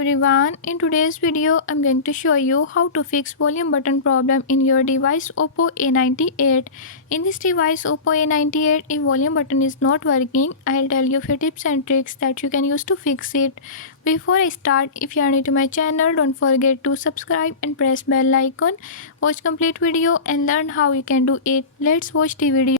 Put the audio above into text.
everyone, in today's video I'm going to show you how to fix volume button problem in your device Oppo A98. In this device Oppo A98, if volume button is not working, I'll tell you few tips and tricks that you can use to fix it. Before I start, if you are new to my channel, don't forget to subscribe and press bell icon. Watch complete video and learn how you can do it. Let's watch the video.